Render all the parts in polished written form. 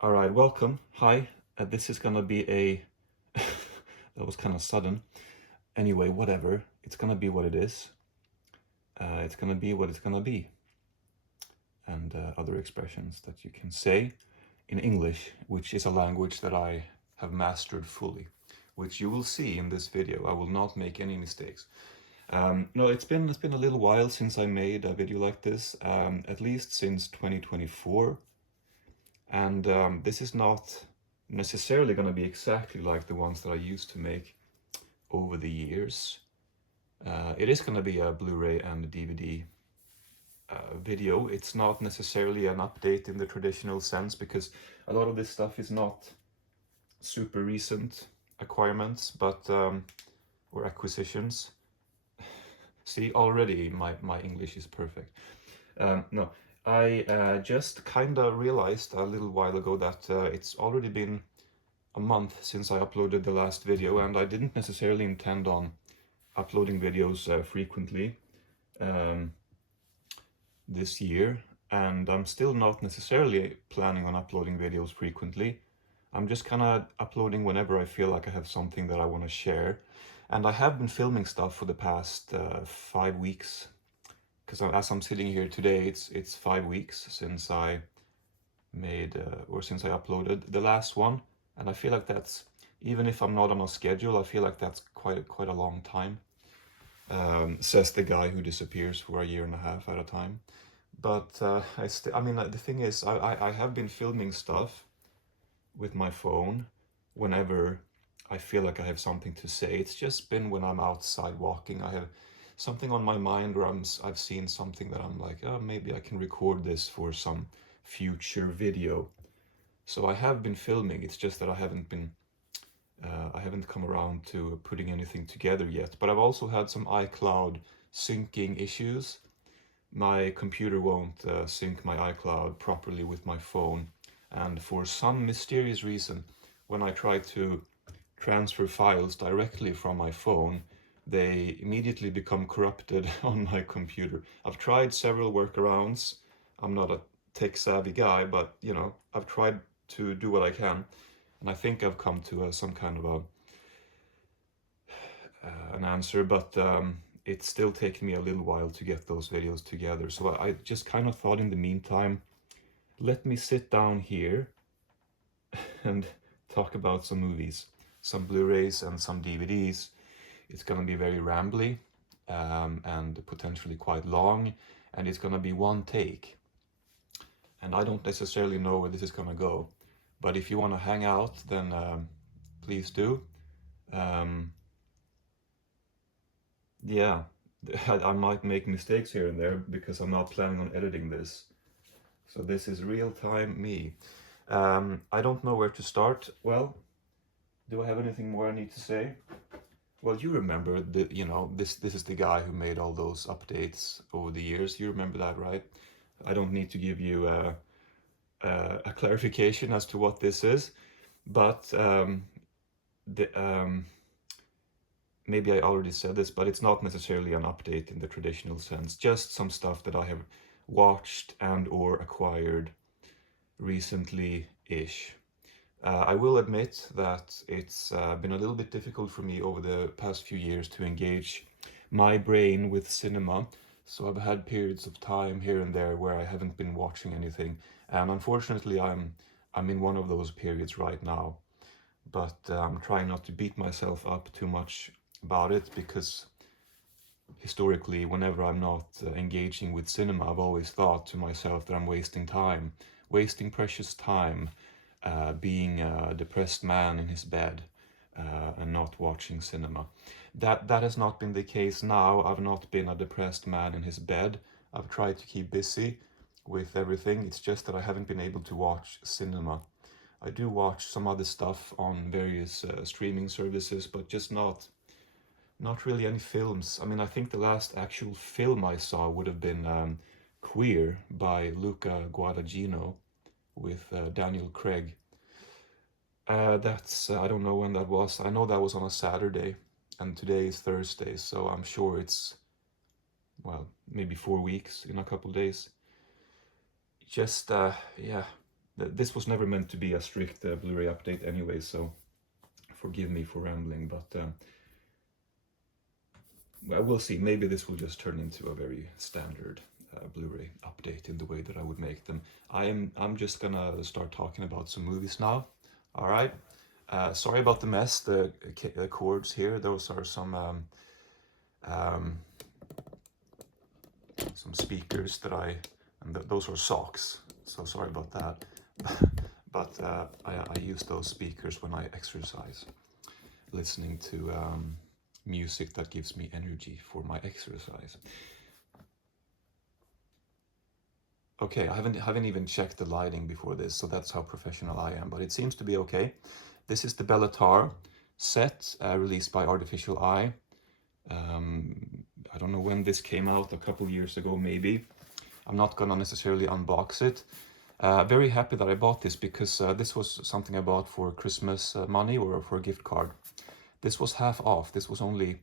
All right, welcome. Hi. This is gonna be a. That was kind of sudden. Anyway, whatever. It's gonna be what it is. It's gonna be what it's gonna be. And other expressions that you can say in English, which is a language that I have mastered fully, which you will see in this video. I will not make any mistakes. No, it's been a little while since I made a video like this, at least since 2024. And this is not necessarily going to be exactly like the ones that I used to make over the years. It is going to be a Blu-ray and a DVD video. It's not necessarily an update in the traditional sense because a lot of this stuff is not super recent acquirements, but or acquisitions. See, already my English is perfect. No, I just kind of realized a little while ago that it's already been a month since I uploaded the last video, and I didn't necessarily intend on uploading videos frequently this year, and I'm still not necessarily planning on uploading videos frequently. I'm just kind of uploading whenever I feel like I have something that I want to share. And I have been filming stuff for the past 5 weeks, because as I'm sitting here today, it's 5 weeks since I made or since I uploaded the last one, and I feel like that's, even if I'm not on a schedule, I feel like that's quite a long time. Says the guy who disappears for a year and a half at a time. But I mean, the thing is, I have been filming stuff with my phone whenever I feel like I have something to say. It's just been when I'm outside walking. I have something on my mind, or I've seen something that I'm like, oh, maybe I can record this for some future video. So I have been filming. It's just that I haven't come around to putting anything together yet. But I've also had some iCloud syncing issues. My computer won't sync my iCloud properly with my phone, and for some mysterious reason, when I try to transfer files directly from my phone, they immediately become corrupted on my computer. I've tried several workarounds. I'm not a tech savvy guy, but I've tried to do what I can, and I think I've come to some kind of an answer, but it's still taking me a little while to get those videos together. So I just kind of thought, in the meantime, let me sit down here and talk about some movies, some Blu-rays and some DVDs. It's gonna be very rambly and potentially quite long, and it's gonna be one take. And I don't necessarily know where this is gonna go, but if you want to hang out, then please do. Yeah, I might make mistakes here and there because I'm not planning on editing this. So this is real-time me. I don't know where to start. Well, do I have anything more I need to say? Well, you remember this is the guy who made all those updates over the years. You remember that, right? I don't need to give you a clarification as to what this is, but the maybe I already said this, but it's not necessarily an update in the traditional sense. Just some stuff that I have watched and or acquired recently-ish. I will admit that it's been a little bit difficult for me over the past few years to engage my brain with cinema. So I've had periods of time here and there where I haven't been watching anything, and unfortunately, I'm in one of those periods right now. But I'm trying not to beat myself up too much about it, because historically, whenever I'm not engaging with cinema, I've always thought to myself that I'm wasting time, wasting precious time, being a depressed man in his bed and not watching cinema. That has not been the case now. I've not been a depressed man in his bed. I've tried to keep busy with everything. It's just that I haven't been able to watch cinema. I do watch some other stuff on various streaming services, but just not really any films. I mean, I think the last actual film I saw would have been Queer by Luca Guadagnino with Daniel Craig. That's I don't know when that was. I know that was on a Saturday, and today is Thursday, so I'm sure it's, well, maybe 4 weeks, in a couple days. Just yeah, this was never meant to be a strict Blu-ray update anyway, so forgive me for rambling, but we'll see. Maybe this will just turn into a very standard Blu-ray update in the way that I would make them. I'm just gonna start talking about some movies now. All right. Sorry about the mess. The chords here. Those are some speakers that and those are socks. So sorry about that. But I use those speakers when I exercise, listening to music that gives me energy for my exercise. Okay, I haven't even checked the lighting before this, so that's how professional I am, but it seems to be okay. This is the Bellatar set, released by Artificial Eye. I don't know when this came out, a couple years ago maybe. I'm not gonna necessarily unbox it. Very happy that I bought this, because this was something I bought for Christmas money or for a gift card. This was half off. This was only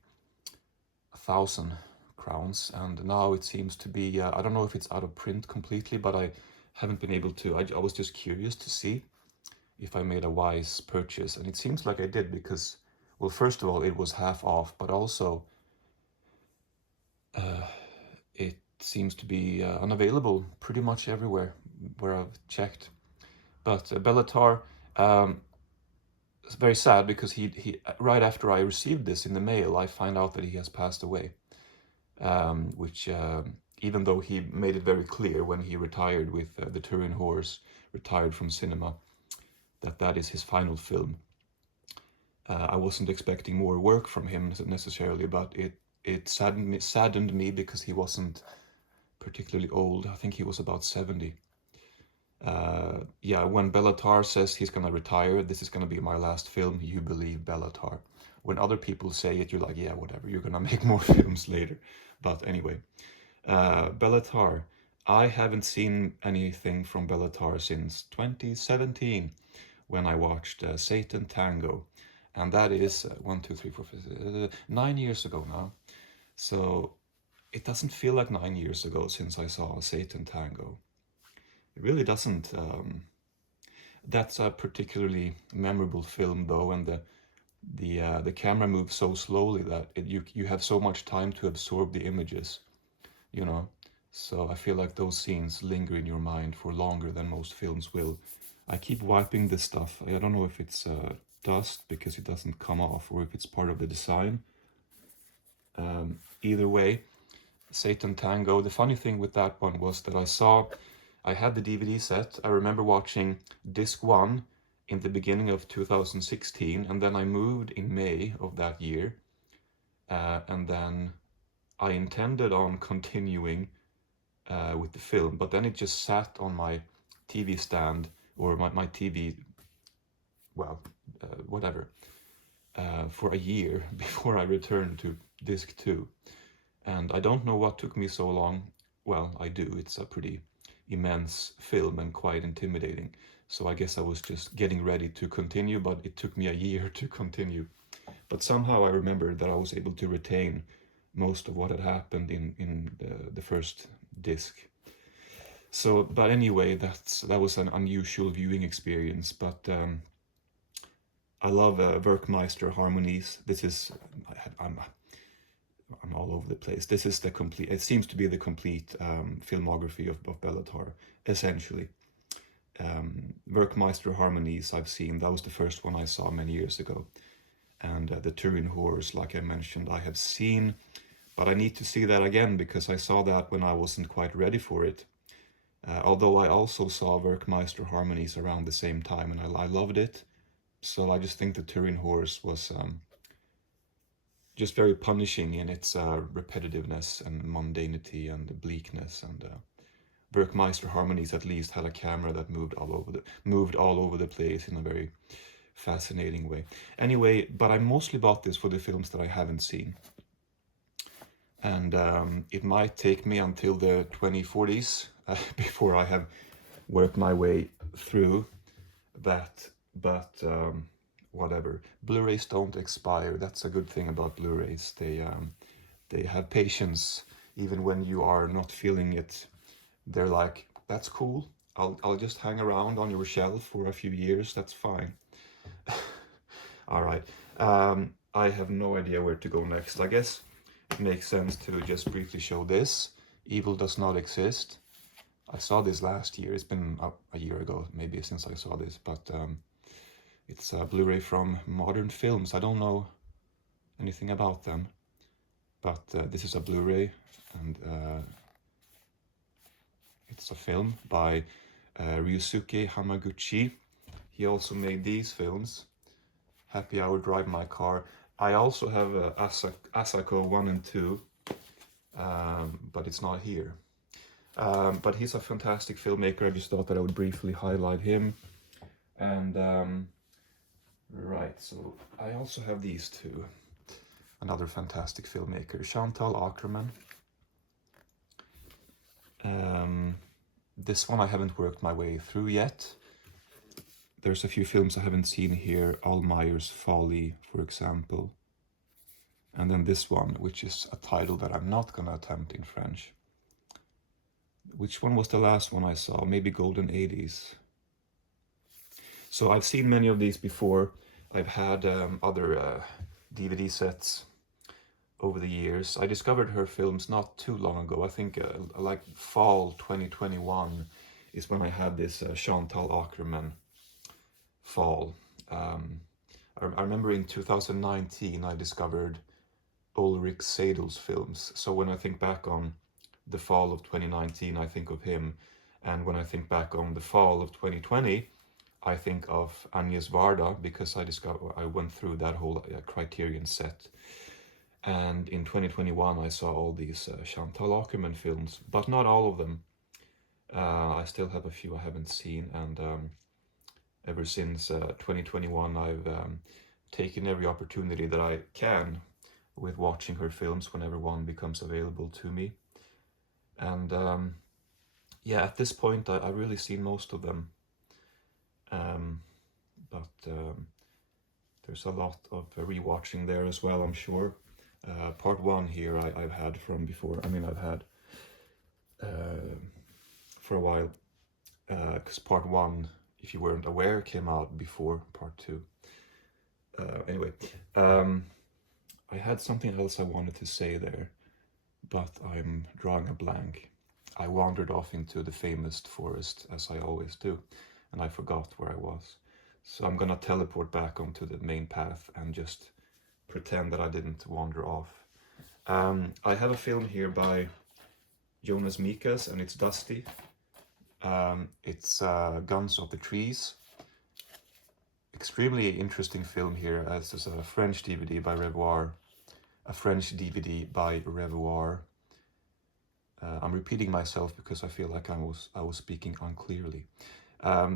1,000 crowns, and now it seems to be, I don't know if it's out of print completely, but I haven't been able to. I was just curious to see if I made a wise purchase, and it seems like I did, because, well, first of all, it was half off, but also it seems to be unavailable pretty much everywhere where I've checked. But Bellatar, it's very sad, because he right after I received this in the mail, I find out that he has passed away. Which, even though he made it very clear when he retired with The Turin Horse, retired from cinema, that is his final film. I wasn't expecting more work from him necessarily, but it saddened me because he wasn't particularly old. I think he was about 70. Yeah, when Bellatar says he's gonna retire, this is gonna be my last film, you believe Bellatar. When other people say it, you're like, yeah, whatever, you're gonna make more films later. But anyway, Bellatar. I haven't seen anything from Bellatar since 2017, when I watched Satan Tango. And that is 9 years ago now. So it doesn't feel like 9 years ago since I saw Satan Tango. It really doesn't. That's a particularly memorable film, though, and the camera moves so slowly that you have so much time to absorb the images, you know. So I feel like those scenes linger in your mind for longer than most films will. I keep wiping this stuff. I don't know if it's dust because it doesn't come off, or if it's part of the design. Either way, Satan Tango. The funny thing with that one was that I had the DVD set. I remember watching disc 1 in the beginning of 2016, and then I moved in May of that year, and then I intended on continuing with the film, but then it just sat on my TV stand, or my TV, well, whatever, for a year before I returned to disc 2. And I don't know what took me so long. Well, I do. It's a pretty immense film and quite intimidating. So I guess I was just getting ready to continue, but it took me a year to continue. But somehow I remembered that I was able to retain most of what had happened in the first disc. So, but anyway, that was an unusual viewing experience. But I love Werkmeister harmonies. This is, I'm all over the place. This is the complete, it seems to be the complete filmography of Bellatar, essentially. Werkmeister harmonies I've seen. That was the first one I saw many years ago. And the Turin Horse, like I mentioned, I have seen, but I need to see that again, because I saw that when I wasn't quite ready for it. Although I also saw Werkmeister harmonies around the same time, and I loved it. So I just think the Turin Horse was just very punishing in its repetitiveness and mundanity and bleakness. And Werkmeister harmonies at least had a camera that moved all over the place in a very fascinating way. Anyway, but I mostly bought this for the films that I haven't seen. And it might take me until the 2040s before I have worked my way through that. But whatever. Blu-rays don't expire. That's a good thing about Blu-rays. They have patience even when you are not feeling it. They're like, that's cool. I'll just hang around on your shelf for a few years. That's fine. All right. I have no idea where to go next. I guess it makes sense to just briefly show this. Evil Does Not Exist. I saw this last year. It's been a year ago, maybe, since I saw this, but it's a Blu-ray from Modern Films. I don't know anything about them, but this is a Blu-ray, and it's a film by Ryusuke Hamaguchi. He also made these films, Happy Hour, Drive My Car. I also have Asako 1 and 2, but it's not here. But he's a fantastic filmmaker. I just thought that I would briefly highlight him. And right, so I also have these two. Another fantastic filmmaker, Chantal Akerman. This one I haven't worked my way through yet. There's a few films I haven't seen here, Allmeyer's Folly, for example. And then this one, which is a title that I'm not gonna attempt in French. Which one was the last one I saw? Maybe Golden 80s. So I've seen many of these before. I've had other DVD sets over the years. I discovered her films not too long ago. I think like fall 2021 is when I had this Chantal Akerman fall. I remember in 2019 I discovered Ulrich Seidl's films. So when I think back on the fall of 2019, I think of him. And when I think back on the fall of 2020, I think of Agnes Varda, because I went through that whole Criterion set. And in 2021, I saw all these Chantal Akerman films, but not all of them. I still have a few I haven't seen, and ever since 2021, I've taken every opportunity that I can with watching her films whenever one becomes available to me. And yeah, at this point, I've really seen most of them. But there's a lot of rewatching there as well, I'm sure. Part 1 here I've had from before. I mean, I've had for a while, because part 1, if you weren't aware, came out before part 2. Anyway, I had something else I wanted to say there, but I'm drawing a blank. I wandered off into the famous forest, as I always do, and I forgot where I was. So I'm gonna teleport back onto the main path and just pretend that I didn't wander off. I have a film here by Jonas Mekas, and it's Dusty. It's Guns of the Trees. Extremely interesting film here, as it's a French DVD by Revoir. A French DVD by Revoir. I'm repeating myself because I feel like I was speaking unclearly.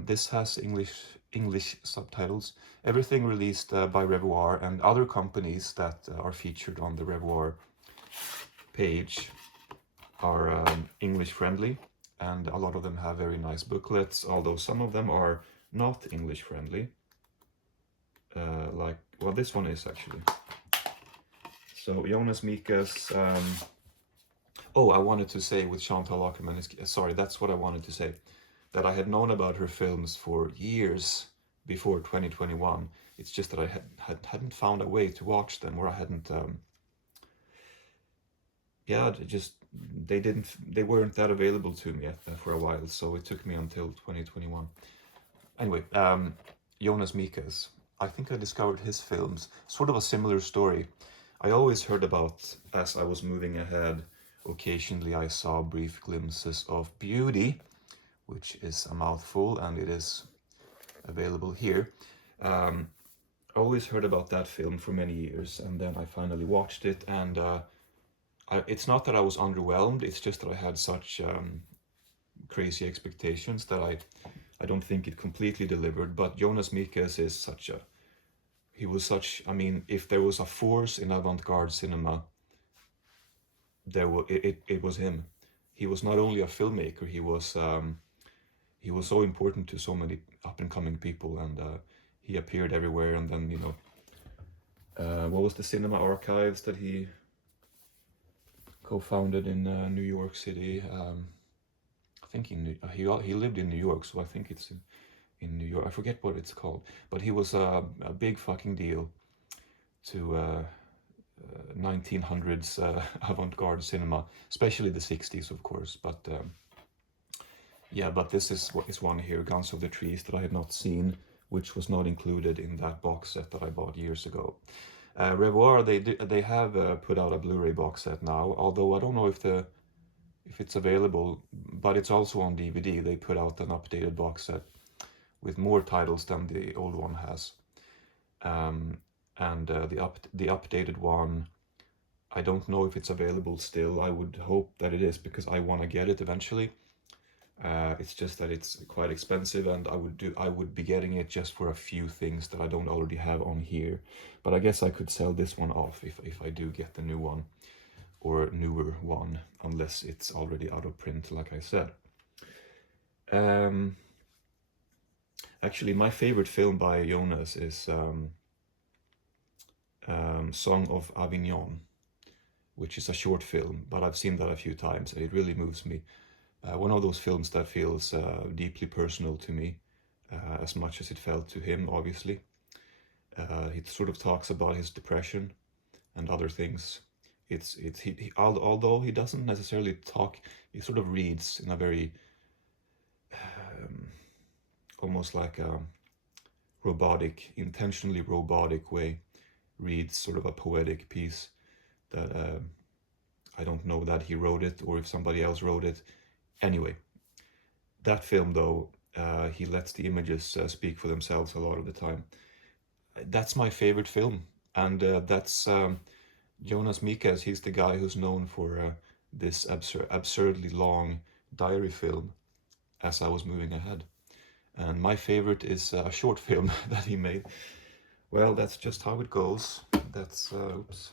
This has English subtitles. Everything released by Revoir, and other companies that are featured on the Revoir page are English friendly, and a lot of them have very nice booklets, although some of them are not English friendly. Like, well, this one is actually. So Jonas Mekas. Oh, I wanted to say with Chantal Akerman, sorry, that's what I wanted to say, that I had known about her films for years before 2021. It's just that I hadn't found a way to watch them, or I hadn't, yeah, they weren't that available to me for a while, so it took me until 2021. Anyway, Jonas Mekas, I think I discovered his films, sort of a similar story. I always heard about, as I was moving ahead, occasionally I saw brief glimpses of Beauty, which is a mouthful, and it is available here. I always heard about that film for many years, and then I finally watched it, and it's not that I was underwhelmed, it's just that I had such crazy expectations that I don't think it completely delivered. But Jonas Mekas is I mean, if there was a force in avant-garde cinema, it was him. He was not only a filmmaker, he was so important to so many up-and-coming people, and he appeared everywhere. And then, you know, what was the Cinema Archives that he co-founded in New York City? think he lived in New York, so I think it's in New York. I forget what it's called, but he was a big fucking deal to 1900s avant-garde cinema, especially the 60s, of course. But yeah, but this is what is one here, Guns of the Trees, that I had not seen, which was not included in that box set that I bought years ago. Revoir, they have put out a Blu-ray box set now, although I don't know if it's available, but it's also on DVD. They put out an updated box set with more titles than the old one has. And the updated one, I don't know if it's available still. I would hope that it is, because I want to get it eventually. It's just that it's quite expensive, and I would be getting it just for a few things that I don't already have on here. But I guess I could sell this one off if I do get the new one, or newer one, unless it's already out of print, like I said. Actually, my favorite film by Jonas is Song of Avignon, which is a short film, but I've seen that a few times, and it really moves me. One of those films that feels deeply personal to me, as much as it felt to him, obviously. He sort of talks about his depression and other things. Although he doesn't necessarily talk, he sort of reads in a very almost like a robotic, intentionally robotic way, reads sort of a poetic piece that I don't know that he wrote it or if somebody else wrote it. Anyway, that film though, he lets the images speak for themselves a lot of the time. That's my favorite film, and that's Jonas Mekas. He's the guy who's known for this absurdly long diary film, As I Was Moving Ahead. And my favorite is a short film that he made. Well, that's just how it goes. That's, oops.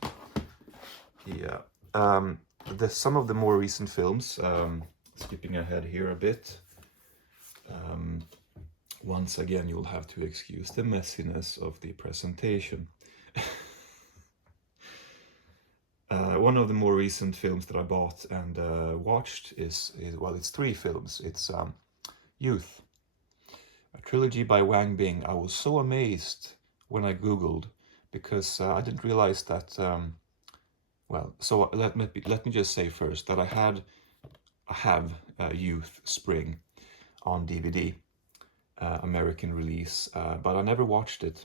Yeah. Some of the more recent films, skipping ahead here a bit. Once again, you'll have to excuse the messiness of the presentation. One of the more recent films that I bought and watched is well, it's 3 films. It's Youth, a trilogy by Wang Bing. I was so amazed when I Googled, because I didn't realize that, well, so let me just say first that I have Youth Spring on DVD, American release, but I never watched it.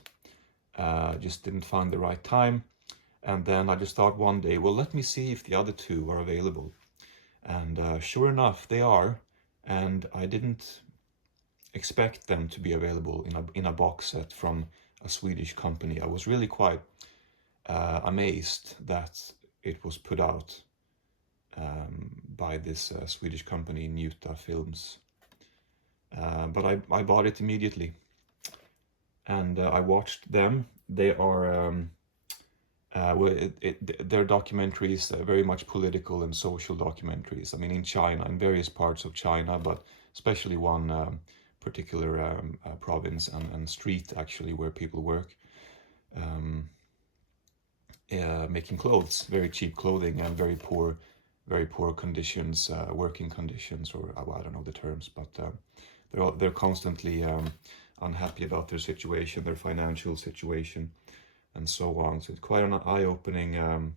Just didn't find the right time. And then I just thought one day, well, let me see if the other 2 are available. And sure enough, they are. And I didn't expect them to be available in a box set from a Swedish company. I was really quite amazed that it was put out by this Swedish company, Njuta Films. But I bought it immediately, and I watched them. They are they're documentaries, very much political and social documentaries. I mean, in China, in various parts of China, but especially one particular province and street, actually, where people work, making clothes, very cheap clothing, and very poor conditions, working conditions, or I don't know the terms, but they're constantly unhappy about their situation, their financial situation, and so on. So it's quite an eye-opening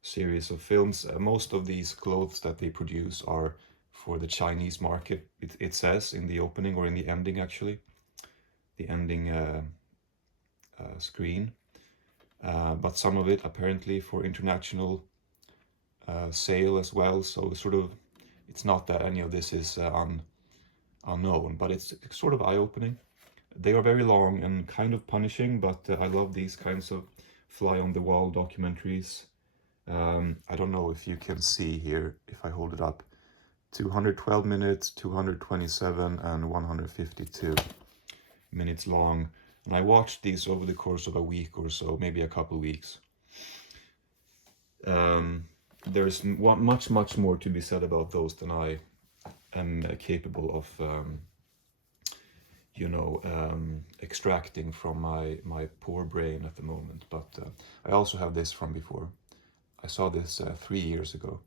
series of films. Most of these clothes that they produce are for the Chinese market, it says in the opening, or in the ending, actually, the ending screen. But some of it apparently for international sale as well. So it's not that any of this is unknown, but it's sort of eye-opening. They are very long and kind of punishing, but I love these kinds of fly-on-the-wall documentaries. I don't know if you can see here, if I hold it up, 212 minutes, 227, and 152 minutes long. And I watched these over the course of a week or so, maybe a couple weeks. There's much more to be said about those than I am capable of extracting from my poor brain at the moment. But I also have this from before. I saw this 3 years ago,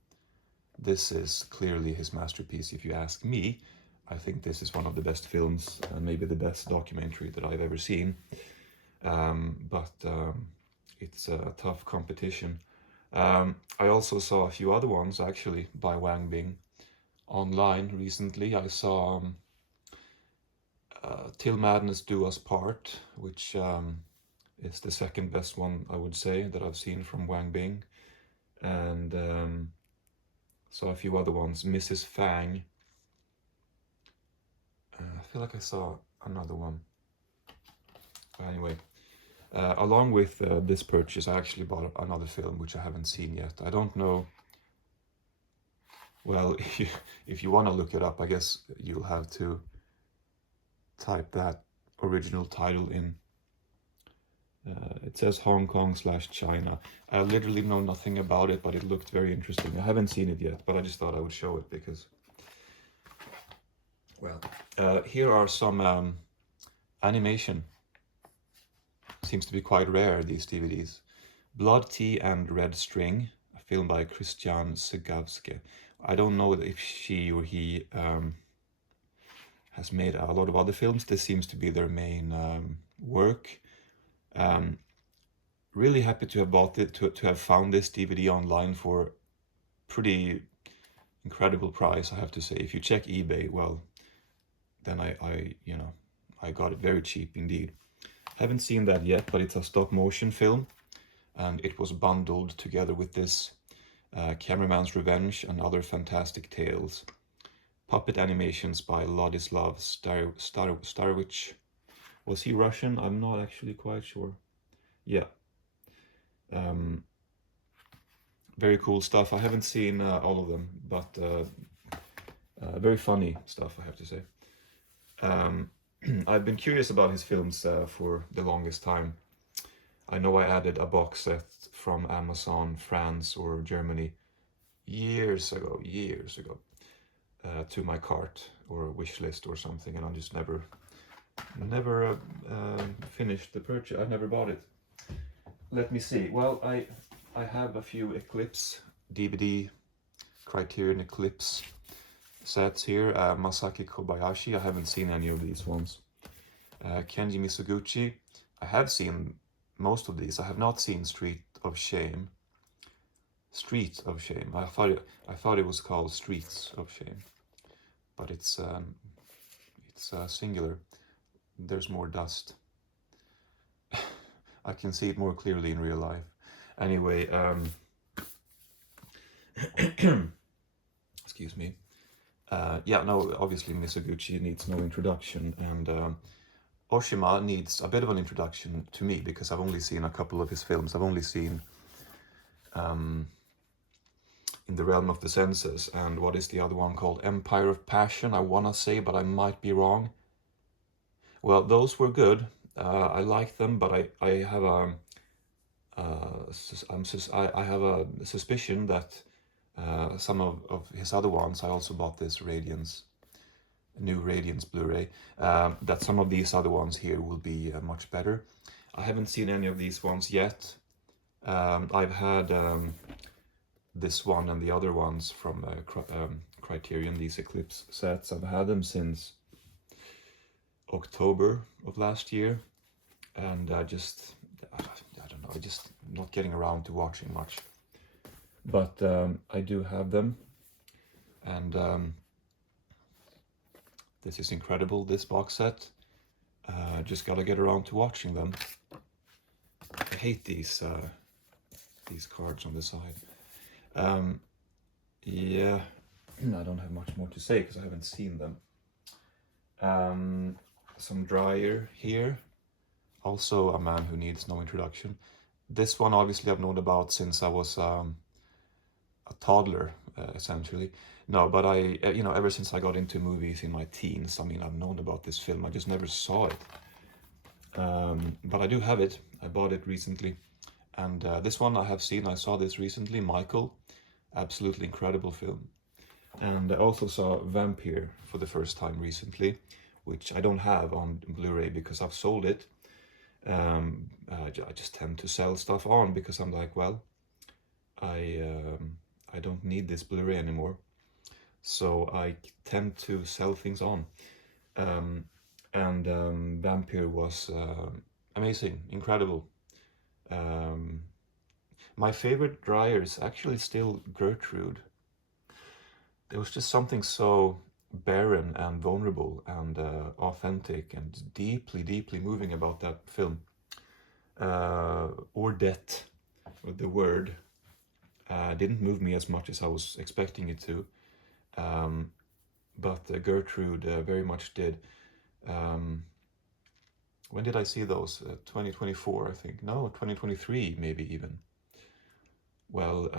this is clearly his masterpiece if you ask me. I think this is one of the best films, maybe the best documentary that I've ever seen. But it's a tough competition. I also saw a few other ones actually by Wang Bing online recently. I saw Till Madness Do Us Part, which is the second best one, I would say, that I've seen from Wang Bing. And saw a few other ones. Mrs. Fang. I feel like I saw another one. But anyway, along with this purchase, I actually bought another film which I haven't seen yet. I don't know. Well, if you want to look it up, I guess you'll have to type that original title in. It says Hong Kong/China. I literally know nothing about it, but it looked very interesting. I haven't seen it yet, but I just thought I would show it because, well, here are some animation. Seems to be quite rare, these DVDs. Blood Tea and Red String, a film by Christian Segavske. I don't know if she or he has made a lot of other films. This seems to be their main work. Really happy to have bought it, to have found this DVD online for pretty incredible price, I have to say. If you check eBay, well, then I got it very cheap indeed. Haven't seen that yet, but it's a stop motion film, and it was bundled together with this Cameraman's Revenge and Other Fantastic Tales. Puppet animations by Ladislav Starowich. Was he Russian? I'm not actually quite sure. Yeah. Very cool stuff. I haven't seen all of them, but very funny stuff, I have to say. I've been curious about his films for the longest time. I know I added a box set from Amazon France or Germany years ago, to my cart or wish list or something, and I just never finished the purchase. I never bought it. Let me see. Well, I have a few Eclipse DVD, Criterion Eclipse sets here. Masaki Kobayashi, I haven't seen any of these ones. Kenji Misoguchi, I have seen most of these. I have not seen Street of Shame. Street of Shame. I thought it was called Streets of Shame, but it's singular. There's more dust. I can see it more clearly in real life. Anyway, excuse me. Yeah, no, obviously Misoguchi needs no introduction, and Oshima needs a bit of an introduction to me because I've only seen a couple of his films. I've only seen In the Realm of the Senses, and what is the other one called? Empire of Passion, I want to say, but I might be wrong. Well, those were good. I like them, but I have I have a suspicion that some of his other ones, I also bought this new Radiance Blu-ray, that some of these other ones here will be much better. I haven't seen any of these ones yet. I've had this one and the other ones from Criterion, these Eclipse sets. I've had them since October of last year, and I don't know, I just not getting around to watching much. But I do have them, and this is incredible, this box set. Just gotta get around to watching them. I hate these cards on the side. Yeah, I don't have much more to say because I haven't seen them. Some Dryer here, also a man who needs no introduction. This one obviously I've known about since I was a toddler, essentially. No, but ever since I got into movies in my teens, I mean, I've known about this film. I just never saw it. But I do have it. I bought it recently. And this one I have seen. I saw this recently, Michael. Absolutely incredible film. And I also saw Vampire for the first time recently, which I don't have on Blu-ray because I've sold it. I just tend to sell stuff on because I'm like, well, I I don't need this Blu-ray anymore. So I tend to sell things on. Vampire was amazing, incredible. Um, my favorite dryer is actually still Gertrude. There was just something so barren and vulnerable and authentic and deeply, deeply moving about that film. Or Death, the word, didn't move me as much as I was expecting it to. But Gertrude very much did. When did I see those? 2024, I think. No, 2023, maybe even. Well,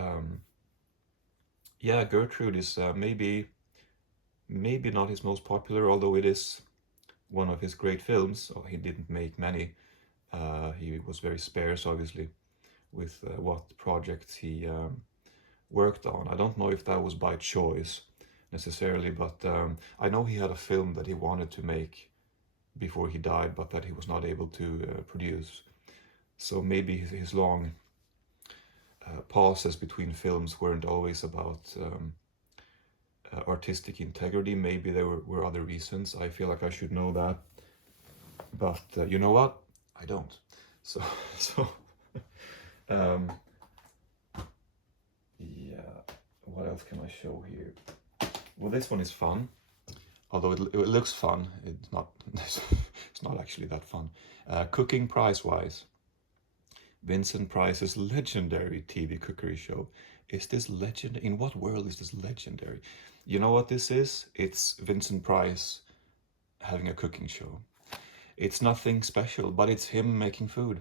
yeah, Gertrude is maybe not his most popular, although it is one of his great films. Oh, he didn't make many. He was very sparse, obviously, with what projects he worked on. I don't know if that was by choice necessarily, but I know he had a film that he wanted to make before he died, but that he was not able to produce. So maybe his long pauses between films weren't always about artistic integrity. Maybe there were other reasons. I feel like I should know that, but you know what? I don't. So um, yeah. What else can I show here? Well, this one is fun, although it looks fun. It's not. It's not actually that fun. Cooking price-wise, Vincent Price's legendary TV cookery show. Is this legend? In what world is this legendary? You know what this is? It's Vincent Price having a cooking show. It's nothing special, but it's him making food.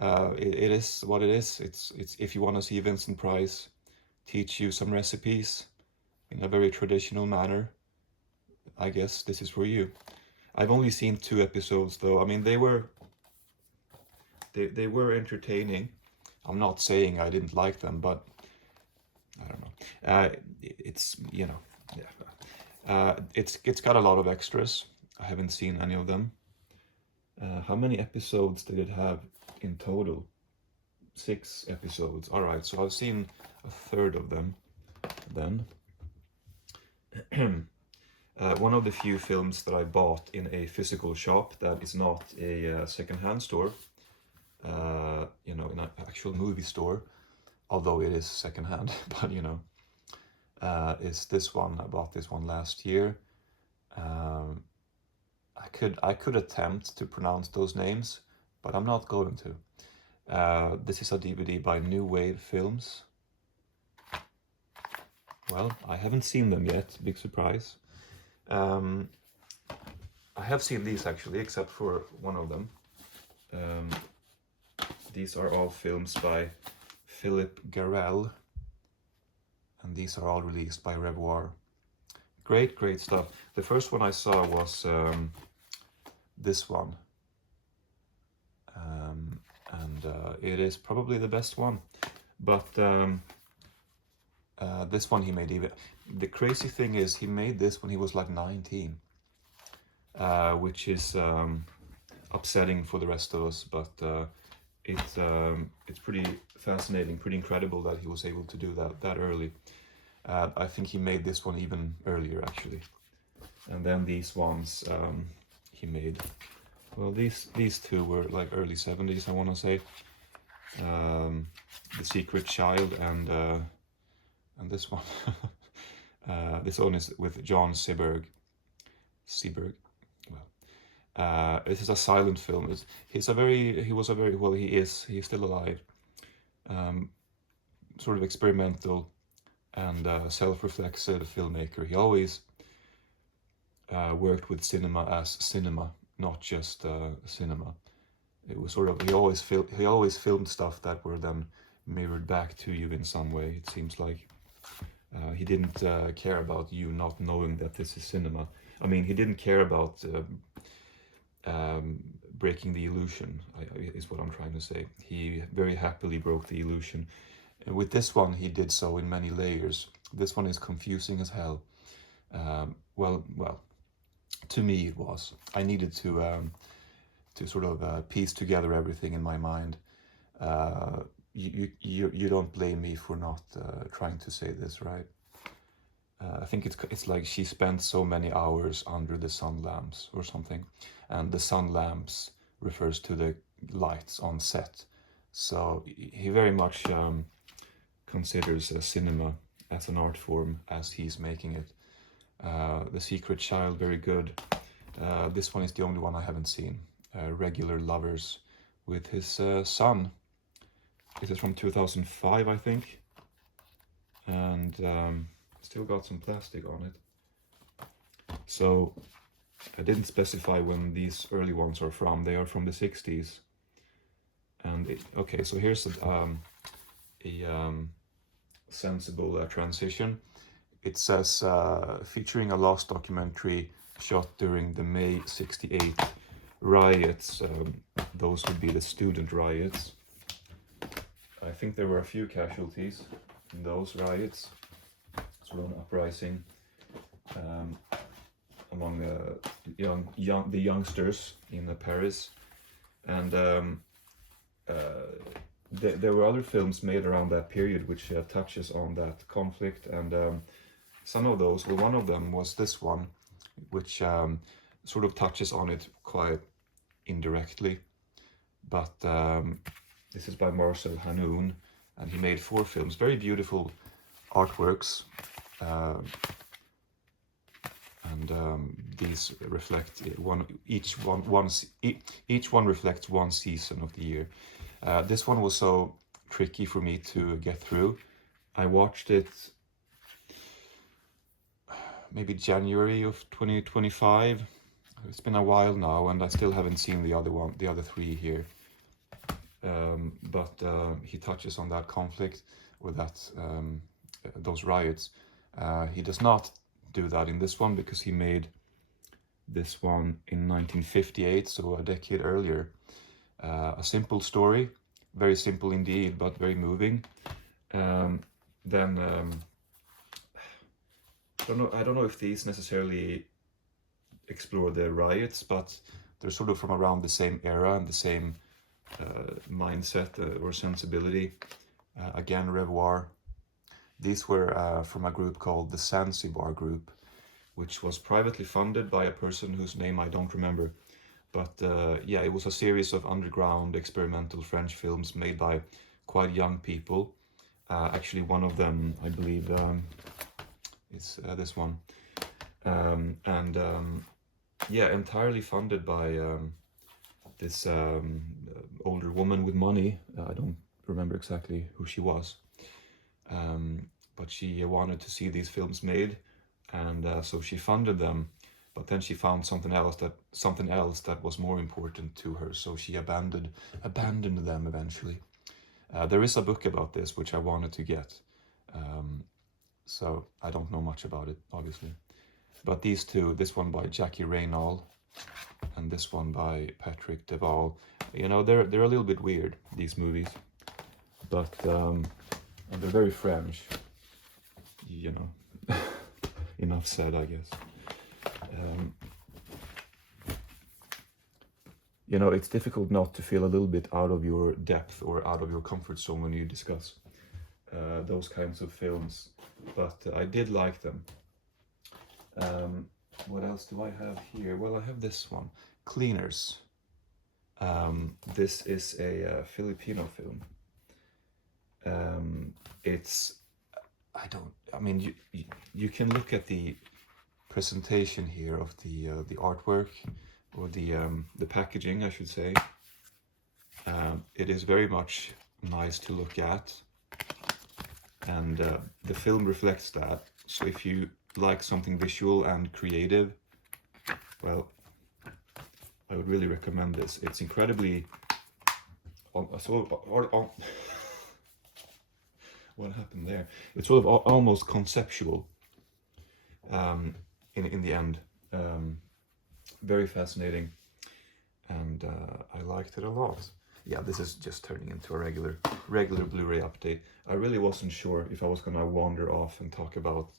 It is what it is. It's if you want to see Vincent Price teach you some recipes in a very traditional manner, I guess this is for you. I've only seen 2 episodes though. I mean, they were entertaining. I'm not saying I didn't like them, but I don't know. It's, you know, yeah. It's got a lot of extras. I haven't seen any of them. How many episodes did it have in total? 6 episodes. All right, so I've seen a third of them then. One of the few films that I bought in a physical shop that is not a second-hand store, you know, in an actual movie store, although it is second-hand, but you know, is this one. I bought this one last year. I could attempt to pronounce those names, but I'm not going to. This is a DVD by New Wave Films. Well, I haven't seen them yet, big surprise. I have seen these actually, except for one of them. These are all films by Philip Garrel, and these are all released by Revoir. Great, great stuff. The first one I saw was this one. And it is probably the best one. But this one he made even... The crazy thing is he made this when he was like 19. Which is upsetting for the rest of us, but it's pretty fascinating, pretty incredible that he was able to do that early. I think he made this one even earlier, actually. And then these ones he made, well, these 2 were like early 70s, I want to say. The Secret Child and this one. This one is with John Seberg. Well, this is a silent film. He's still alive. Sort of experimental and self-reflexive filmmaker. He always worked with cinema as cinema, not just cinema. It was sort of, he always filmed stuff that were then mirrored back to you in some way, it seems like. He didn't care about you not knowing that this is cinema. I mean, he didn't care about breaking the illusion, is what I'm trying to say. He very happily broke the illusion. And with this one, he did so in many layers. This one is confusing as hell. Well, to me it was. I needed to sort of piece together everything in my mind. you don't blame me for not trying to say this, right? I think it's like she spent so many hours under the sun lamps or something, and the sun lamps refers to the lights on set. So he very much considers cinema as an art form as he's making it. The Secret Child, very good. This one is the only one I haven't seen. Regular Lovers with his son. This is from 2005, I think. And still got some plastic on it. So I didn't specify when these early ones are from. They are from the 60s. And okay, so here's a sensible transition. It says featuring a lost documentary shot during the May '68 riots. Those would be the student riots. I think there were a few casualties in those riots. Sort of an uprising among the youngsters in Paris, and there were other films made around that period which touches on that conflict, and some of those, well, one of them was this one, which sort of touches on it quite indirectly, but this is by Marcel Hanoun, and he made 4 films, very beautiful artworks, and these reflect each one reflects one season of the year. This one was so tricky for me to get through. I watched it maybe January of 2025. It's been a while now, and I still haven't seen the other 3 here. But he touches on that conflict, or that those riots. He does not do that in this one because he made this one in 1958, so a decade earlier. A simple story, very simple indeed, but very moving. Then I don't know if these necessarily explore the riots, but they're sort of from around the same era and the same mindset or sensibility. Again, Revoir. These were from a group called the Zanzibar Group, which was privately funded by a person whose name I don't remember. But yeah, it was a series of underground experimental French films made by quite young people. Actually, one of them, I believe, is this one. Yeah, entirely funded by this older woman with money. I don't remember exactly who she was. But she wanted to see these films made, and so she funded them. But then she found something else that was more important to her, so she abandoned them eventually. There is a book about this which I wanted to get, so I don't know much about it, obviously. But these two, this one by Jackie Reynal and this one by Patrick Deval, you know, they're a little bit weird, these movies, but and they're very French, you know. Enough said, I guess. You know, it's difficult not to feel a little bit out of your depth or out of your comfort zone when you discuss those kinds of films, but I did like them. What else do I have here? Well, I have this one, Cleaners. This is a Filipino film. It's, I mean, you can look at the presentation here of the artwork, or the packaging, I should say. It is very much nice to look at, and the film reflects that. So if you like something visual and creative, well, I would really recommend this. It's incredibly what happened there? It's sort of almost conceptual in the end. Very fascinating, and I liked it a lot. Yeah, this is just turning into a regular Blu-ray update. I really wasn't sure if I was gonna wander off and talk about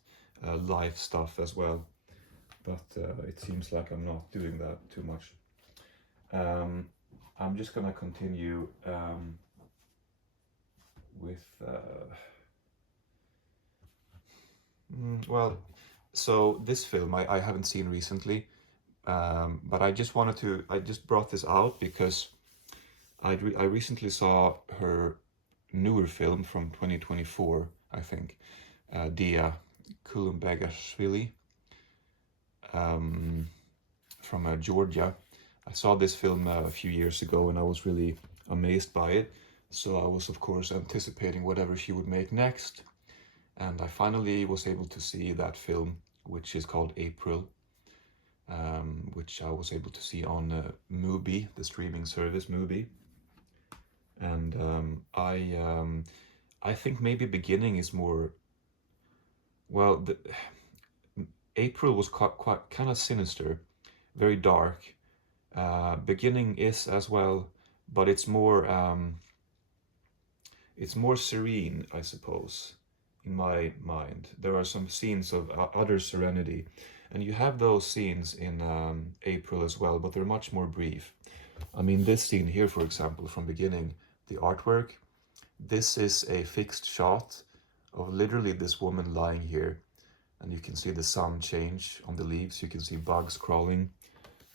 life stuff as well, but it seems like I'm not doing that too much. I'm just gonna continue with well, so this film I haven't seen recently, but I just brought this out because I recently saw her newer film from 2024, I think, Dia Kulumbegashvili, from Georgia. I saw this film a few years ago and I was really amazed by it. So I was, of course, anticipating whatever she would make next. And I finally was able to see that film, which is called April, which I was able to see on Mubi, the streaming service Mubi. And I think maybe beginning is more, well, April was quite kind of sinister, very dark. Beginning is as well, but it's more serene, I suppose, in my mind. There are some scenes of utter serenity, and you have those scenes in April as well, but they're much more brief. I mean, this scene here, for example, from beginning, the artwork, this is a fixed shot of literally this woman lying here, and you can see the sun change on the leaves. You can see bugs crawling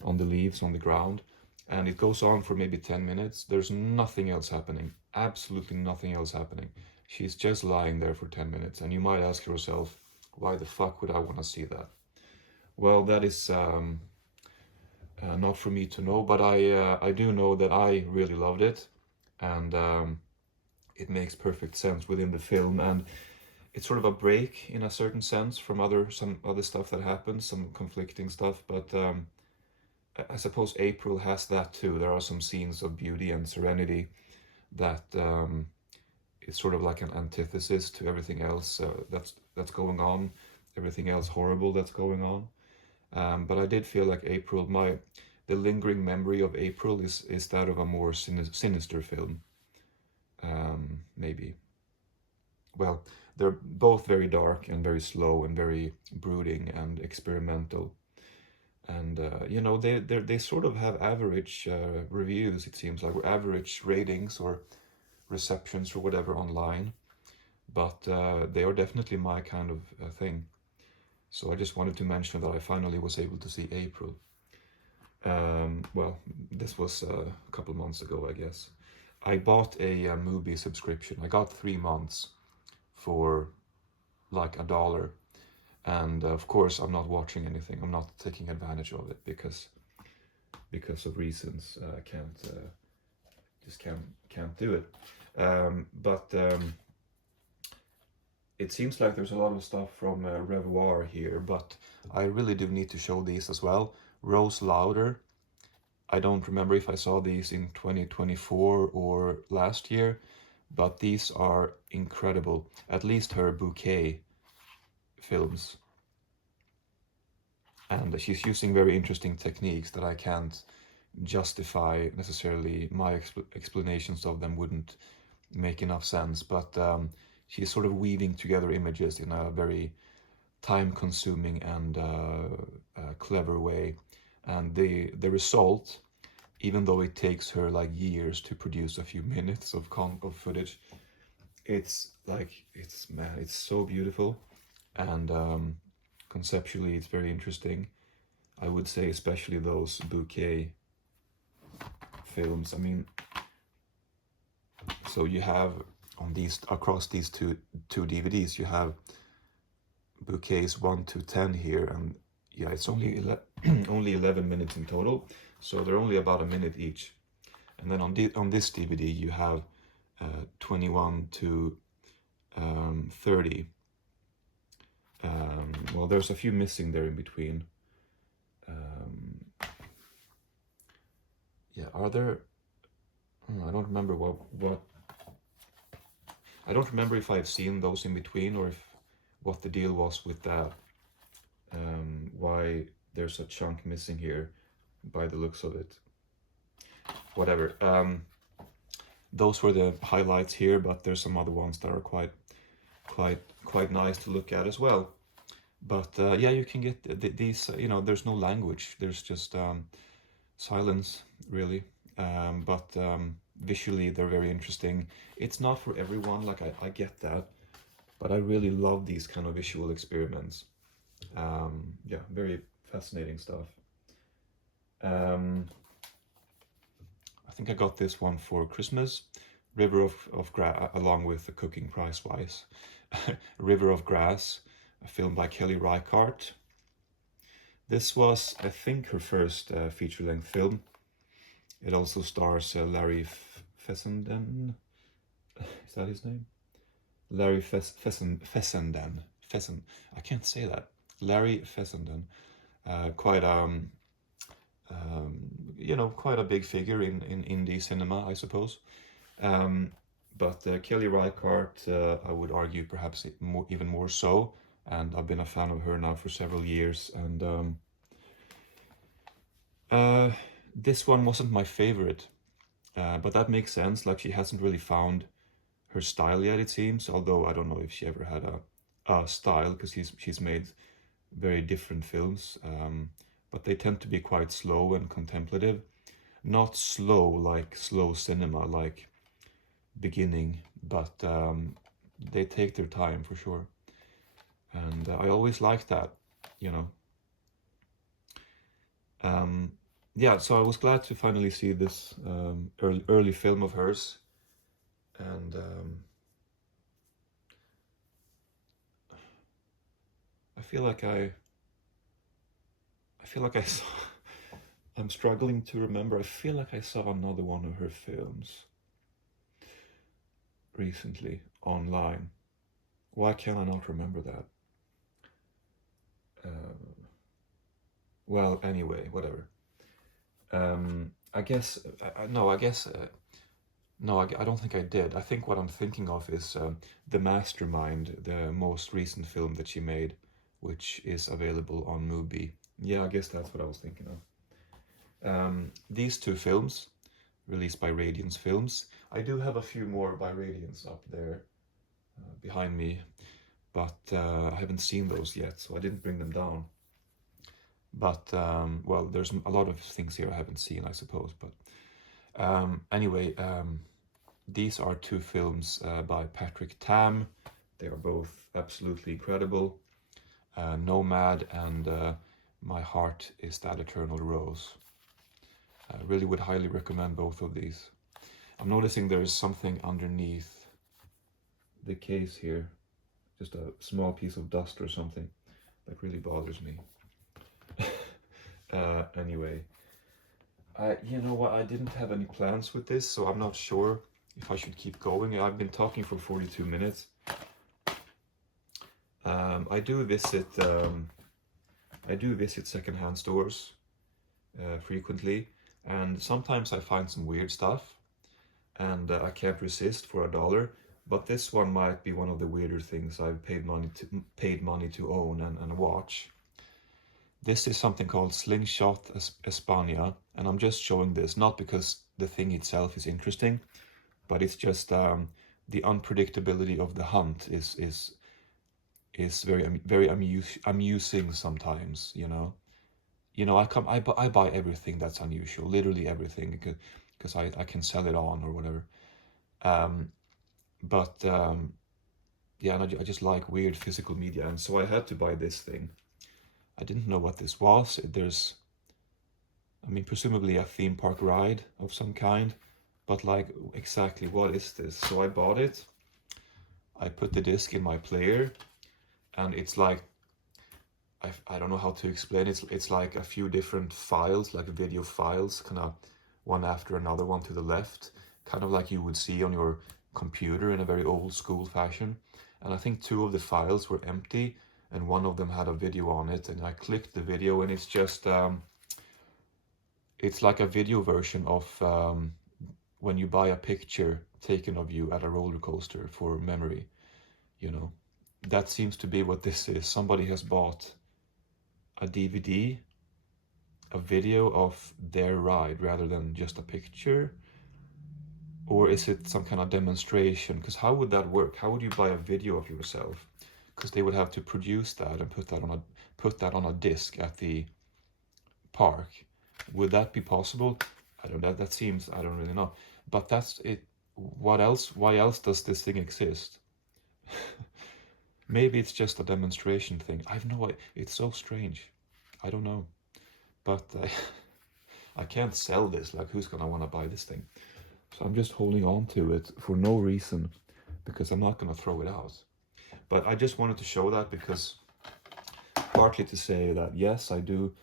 on the leaves on the ground, and it goes on for maybe 10 minutes. There's nothing else happening, absolutely nothing else happening. She's just lying there for 10 minutes, and you might ask yourself, why the fuck would I want to see that? Well, that is not for me to know, but I do know that I really loved it, and it makes perfect sense within the film, and it's sort of a break in a certain sense from some other stuff that happens, some conflicting stuff, but I suppose April has that too. There are some scenes of beauty and serenity that it's sort of like an antithesis to everything else that's going on, everything else horrible that's going on. But I did feel like April, the lingering memory of April is that of a more sinister film, maybe. Well, they're both very dark and very slow and very brooding and experimental. And they sort of have average reviews, it seems like, or average ratings or receptions or whatever online, but they are definitely my kind of thing. So I just wanted to mention that I finally was able to see April. Well, this was a couple months ago, I guess. I bought a Mubi subscription. I got 3 months for like $1. And of course, I'm not watching anything. I'm not taking advantage of it because of reasons. I can't do it. But it seems like there's a lot of stuff from Revoir here, but I really do need to show these as well. Rose Lauder. I don't remember if I saw these in 2024 or last year, but these are incredible. At least her Bouquet films. And she's using very interesting techniques that I can't justify necessarily. My explanations of them wouldn't make enough sense, but she's sort of weaving together images in a very time-consuming and clever way. And the result, even though it takes her like years to produce a few minutes of footage, it's so beautiful, and conceptually it's very interesting. I would say especially those Bouquet films. I mean, so you have across these two DVDs, you have Bouquets 1 to 10 here, and yeah, it's only only 11 minutes in total, so they're only about a minute each. And then on this DVD you have 21 to 30. Well, there's a few missing there in between. Yeah, are there? I don't remember what. I don't remember if I've seen those in between, or what the deal was with that. Why there's a chunk missing here, by the looks of it. Whatever. Those were the highlights here, but there's some other ones that are quite nice to look at as well. But yeah, you can get these. There's no language. There's just silence, really. But Visually, they're very interesting. It's not for everyone, like I get that, but I really love these kind of visual experiments. Yeah, very fascinating stuff. I think I got this one for Christmas. River of Grass, along with the cooking price-wise. River of Grass, a film by Kelly Reichardt. This was, I think, her first feature-length film. It also stars Larry Fessenden. Is that his name? Larry Fessenden. I can't say that. Larry Fessenden. Quite you know, quite a big figure in indie cinema, I suppose. But Kelly Reichardt, I would argue perhaps even more so, and I've been a fan of her now for several years. And this one wasn't my favorite, but that makes sense. Like, she hasn't really found her style yet, it seems. Although I don't know if she ever had a style, because she's made very different films. But they tend to be quite slow and contemplative. Not slow like slow cinema, like Beginning, but they take their time for sure. And I always like that, you know. Yeah, so I was glad to finally see this early film of hers. And I feel like I saw, I'm struggling to remember. I feel like I saw another one of her films recently online. Why can I not remember that? Well, anyway, whatever. I guess, no, I guess, no, I don't think I did. I think what I'm thinking of is The Mastermind, the most recent film that she made, which is available on Mubi. Yeah, I guess that's what I was thinking of. These two films, released by Radiance Films. I do have a few more by Radiance up there behind me, but I haven't seen those yet, so I didn't bring them down. But, well, there's a lot of things here I haven't seen, I suppose. But anyway, these are two films by Patrick Tam. They are both absolutely incredible. Nomad and My Heart is That Eternal Rose. I really would highly recommend both of these. I'm noticing there is something underneath the case here. Just a small piece of dust or something that really bothers me. Anyway, you know what, I didn't have any plans with this, so I'm not sure if I should keep going. I've been talking for 42 minutes. I do visit secondhand stores frequently, and sometimes I find some weird stuff, and I can't resist for $1. But this one might be one of the weirder things I've paid money to own and watch. This is something called Slingshot Espana, and I'm just showing this not because the thing itself is interesting, but it's just the unpredictability of the hunt is very amusing sometimes, you know. You know, I buy everything that's unusual, literally everything, because I can sell it on or whatever. Yeah, and I just like weird physical media, and so I had to buy this thing. I didn't know what this was. There's, I mean, presumably a theme park ride of some kind, but like, exactly what is this? So I bought it. I put the disc in my player, and it's like, I don't know how to explain it. It's like a few different files, like video files, kind of one after another, one to the left, kind of like you would see on your computer in a very old school fashion. And I think two of the files were empty, and one of them had a video on it, and I clicked the video, and it's just it's like a video version of when you buy a picture taken of you at a roller coaster for memory, you know. That seems to be what this is. Somebody has bought a DVD, a video of their ride rather than just a picture. Or is it some kind of demonstration? Because how would that work? How would you buy a video of yourself? Because they would have to produce that and put that on a disc at the park. Would that be possible? I don't know, that seems, I don't really know. But that's it. What else? Why else does this thing exist? Maybe it's just a demonstration thing. I have no idea. It's so strange. I don't know. But I can't sell this. Like, who's gonna want to buy this thing? So I'm just holding on to it for no reason, because I'm not gonna throw it out. But I just wanted to show that, because partly to say that yes, I do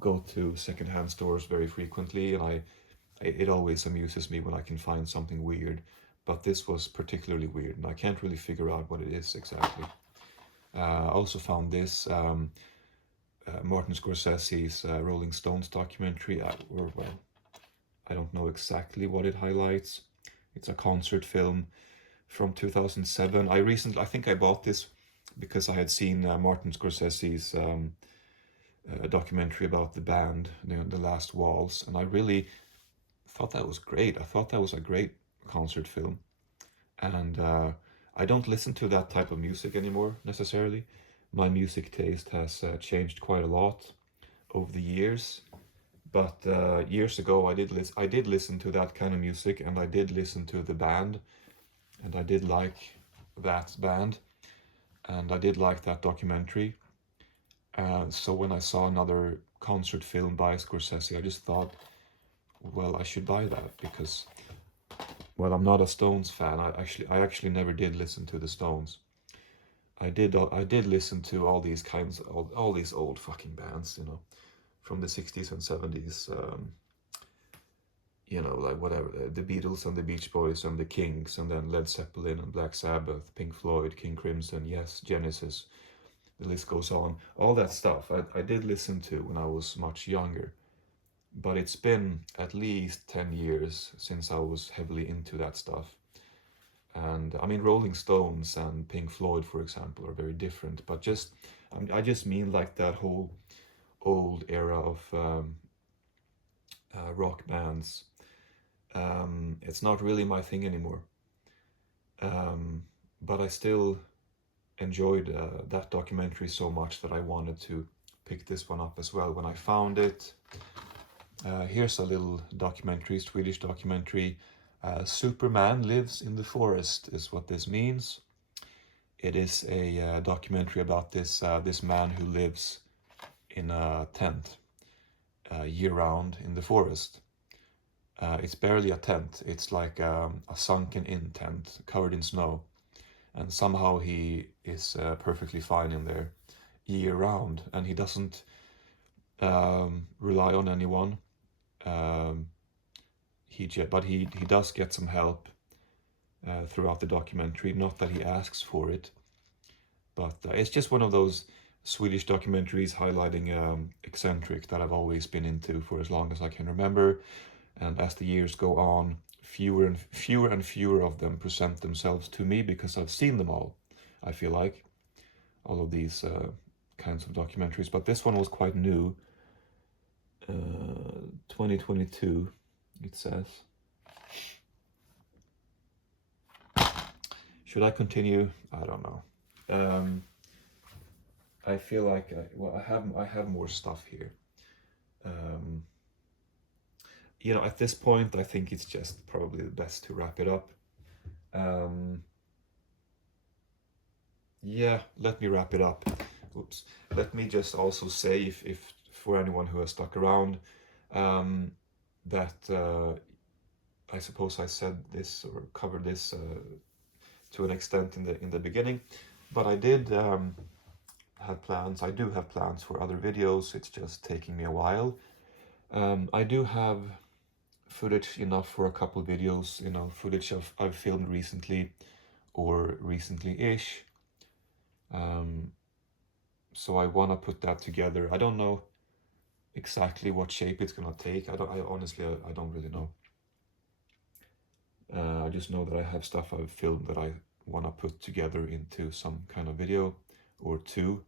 go to secondhand stores very frequently, and it always amuses me when I can find something weird. But this was particularly weird, and I can't really figure out what it is exactly. I also found this Martin Scorsese's Rolling Stones documentary, or well, I don't know exactly what it highlights. It's a concert film from 2007. I think I bought this because I had seen Martin Scorsese's documentary about the band, The Last Waltz, and I really thought that was great. I thought that was a great concert film, and I don't listen to that type of music anymore necessarily. My music taste has changed quite a lot over the years, but years ago I did listen to that kind of music, and I did listen to the band, and I did like that band, and I did like that documentary. So when I saw another concert film by Scorsese, I just thought, well, I should buy that, because, well, I'm not a Stones fan. I actually never did listen to the Stones. I did listen to all these kinds, all these old fucking bands, from the 60s and 70s. Like whatever, the Beatles and the Beach Boys and the Kings, and then Led Zeppelin and Black Sabbath, Pink Floyd, King Crimson, yes, Genesis. The list goes on. All that stuff I did listen to when I was much younger. But it's been at least 10 years since I was heavily into that stuff. And I mean, Rolling Stones and Pink Floyd, for example, are very different. But I just mean like that whole old era of rock bands. It's not really my thing anymore. But I still enjoyed that documentary so much that I wanted to pick this one up as well when I found it. Here's a little documentary, Swedish documentary. Superman Lives in the Forest is what this means. It is a documentary about this man who lives in a tent year-round in the forest. It's barely a tent. It's like a sunken-in tent covered in snow. And somehow he is perfectly fine in there year-round. And he doesn't rely on anyone. But he does get some help throughout the documentary. Not that he asks for it, but it's just one of those Swedish documentaries highlighting eccentric that I've always been into for as long as I can remember. And as the years go on, fewer and fewer of them present themselves to me, because I've seen them all, I feel like, all of these kinds of documentaries. But this one was quite new. 2022, it says. Should I continue? I don't know. I feel like I have more stuff here. At this point, I think it's just probably the best to wrap it up. Yeah, let me wrap it up. Oops. Let me just also say, if for anyone who has stuck around, that I suppose I said this or covered this to an extent in the beginning, but I did have plans. I do have plans for other videos. It's just taking me a while. I do have footage enough for a couple videos, footage I've filmed recently or recently-ish. So I want to put that together. I don't know exactly what shape it's gonna take. I honestly don't really know. I just know that I have stuff I've filmed that I want to put together into some kind of video or two,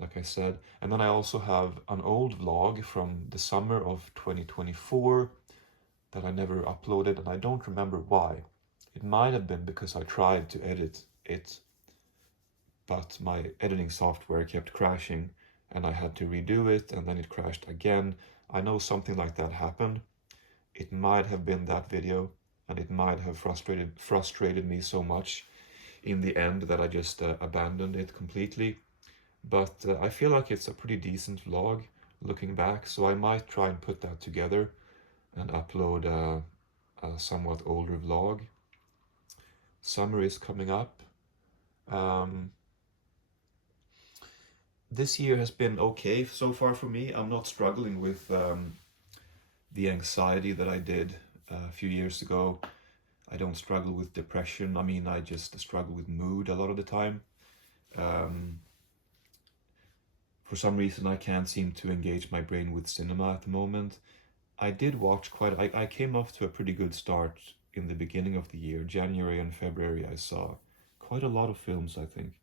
like I said. And then I also have an old vlog from the summer of 2024 that I never uploaded, and I don't remember why. It might have been because I tried to edit it, but my editing software kept crashing and I had to redo it, and then it crashed again. I know something like that happened, it might have been that video, and it might have frustrated me so much in the end that I just abandoned it completely. But I feel like it's a pretty decent vlog looking back, so I might try and put that together and upload a somewhat older vlog. Summer is coming up. This year has been okay so far for me. I'm not struggling with the anxiety that I did a few years ago. I don't struggle with depression. I mean, I just struggle with mood a lot of the time. For some reason, I can't seem to engage my brain with cinema at the moment. I did watch I came off to a pretty good start in the beginning of the year. January and February, I saw quite a lot of films, I think.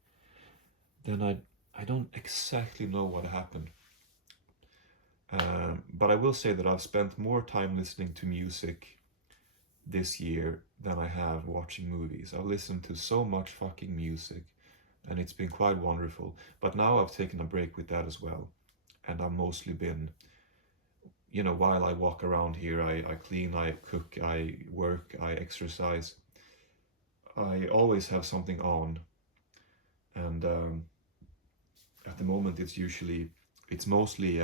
Then I don't exactly know what happened. But I will say that I've spent more time listening to music this year than I have watching movies. I've listened to so much fucking music, and it's been quite wonderful. But now I've taken a break with that as well. And I've mostly been, you know, while I walk around here, I clean, I cook, I work, I exercise. I always have something on. And at the moment, it's mostly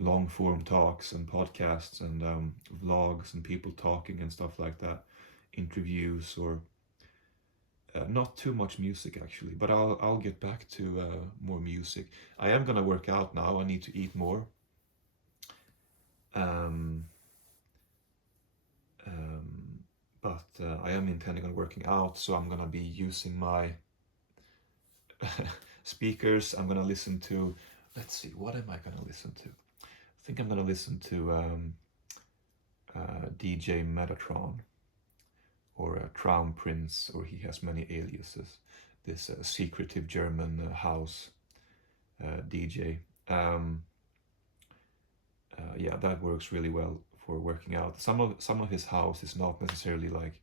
long form talks and podcasts and vlogs and people talking and stuff like that, interviews, or not too much music actually, but I'll get back to more music. I am gonna work out now. I need to eat more. But I am intending on working out, so I'm gonna be using my speakers. I'm gonna listen to, let's see, what am I gonna listen to? I think I'm gonna listen to DJ Metatron, or Traum Prince, or he has many aliases. This secretive German house DJ. Yeah, that works really well for working out. Some of his house is not necessarily like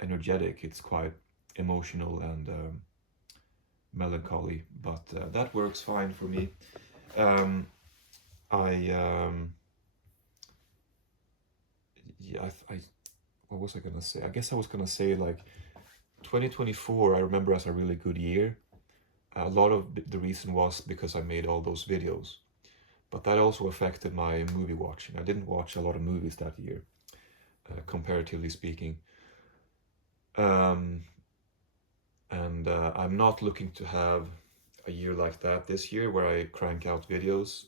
energetic. It's quite emotional and melancholy, but that works fine for me. What was I gonna say? I guess I was gonna say like 2024 I remember as a really good year. A lot of the reason was because I made all those videos, but that also affected my movie watching. I didn't watch a lot of movies that year, comparatively speaking. And I'm not looking to have a year like that this year where I crank out videos.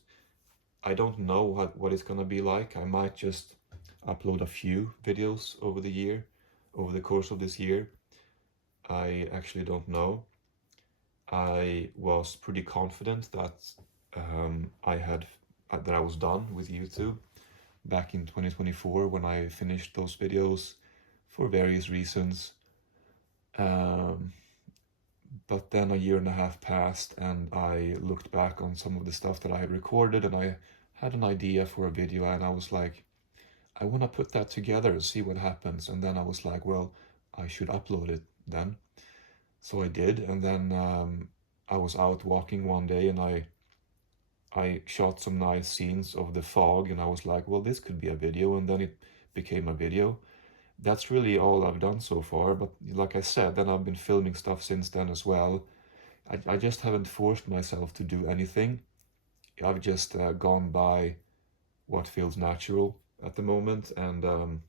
I don't know what it's gonna be like. I might just upload a few videos over the course of this year. I actually don't know. I was pretty confident that I was done with YouTube back in 2024 when I finished those videos for various reasons. But then a year and a half passed, and I looked back on some of the stuff that I had recorded, and I had an idea for a video, and I was like, I want to put that together and see what happens. And then I was like, well, I should upload it then. So I did, and then I was out walking one day, and I shot some nice scenes of the fog, and I was like, well, this could be a video, and then it became a video. That's really all I've done so far, but like I said, then I've been filming stuff since then as well. I just haven't forced myself to do anything. I've just gone by what feels natural at the moment, and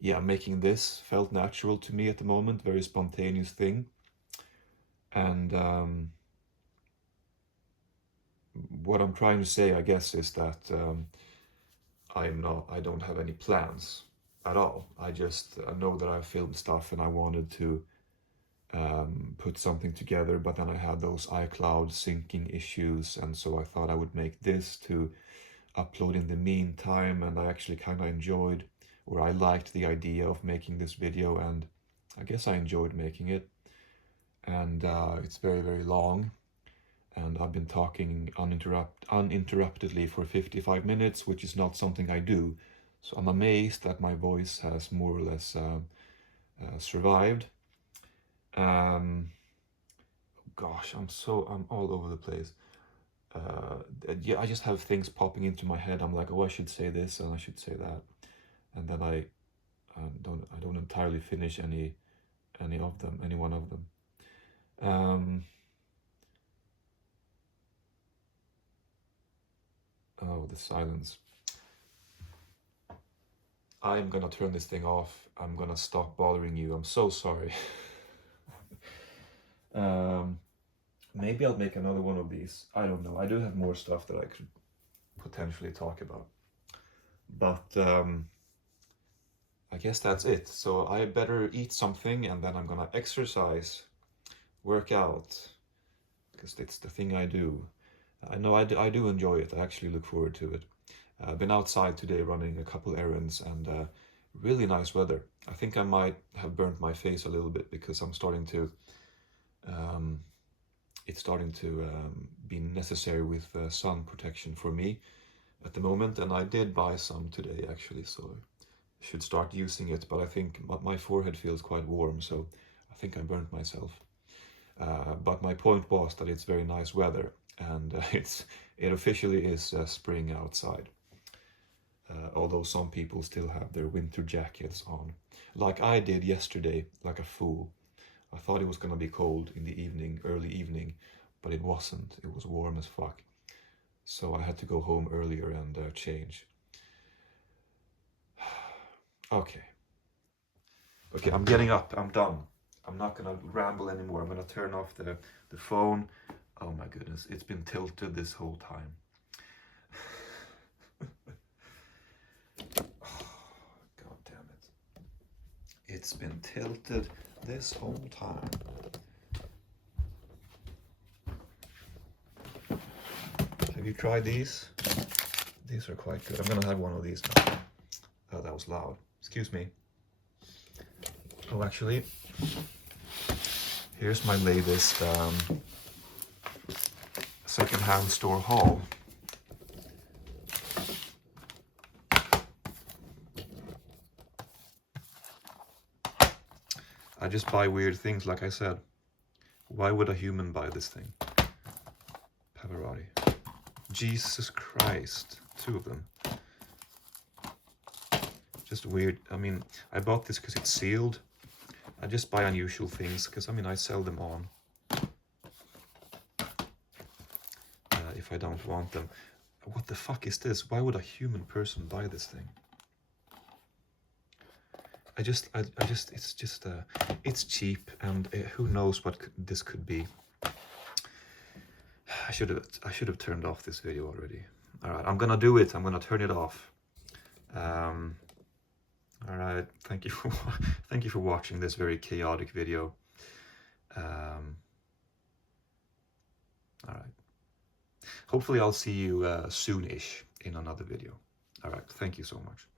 yeah, making this felt natural to me at the moment, very spontaneous thing. And what I'm trying to say, I guess, is that I don't have any plans at all. I just know that I filmed stuff and I wanted to put something together, but then I had those iCloud syncing issues, and so I thought I would make this to upload in the meantime, and I actually kind of enjoyed, or I liked the idea of making this video, and I guess I enjoyed making it. And it's very, very long, and I've been talking uninterruptedly for 55 minutes, which is not something I do. So I'm amazed that my voice has more or less survived. Gosh, I'm all over the place. yeah, I just have things popping into my head. I'm like, oh, I should say this and I should say that, and then I don't entirely finish any one of them. Oh, the silence. I'm gonna turn this thing off. I'm gonna stop bothering you. I'm so sorry. Maybe I'll make another one of these. I don't know. I do have more stuff that I could potentially talk about. But I guess that's it. So I better eat something and then I'm gonna exercise, work out, because it's the thing I do. I know I do enjoy it. I actually look forward to it. I've been outside today running a couple errands and really nice weather. I think I might have burnt my face a little bit because I'm starting to, it's starting to be necessary with sun protection for me at the moment. And I did buy some today actually, so I should start using it. But I think my forehead feels quite warm, so I think I burnt myself. But my point was that it's very nice weather and it officially is spring outside. Although some people still have their winter jackets on. Like I did yesterday, like a fool. I thought it was gonna be cold in the evening, early evening, but it wasn't. It was warm as fuck. So I had to go home earlier and change. Okay. Okay, I'm getting up. I'm done. I'm not gonna ramble anymore. I'm gonna turn off the phone. Oh my goodness, it's been tilted this whole time. God damn it. It's been tilted this whole time. Have you tried these? These are quite good. I'm gonna have one of these now. Oh, that was loud. Excuse me. Oh, actually, here's my latest secondhand store haul. I just buy weird things, like I said. Why would a human buy this thing? Pavarotti. Jesus Christ. 2 of them. Just weird. I mean, I bought this because it's sealed. I just buy unusual things because, I mean, I sell them on. If I don't want them. What the fuck is this? Why would a human person buy this thing? It's cheap, and who knows what this could be. I should have turned off this video already. All right, I'm gonna do it. I'm gonna turn it off. All right, thank you for watching this very chaotic video. All right. Hopefully I'll see you soon-ish in another video. All right, thank you so much.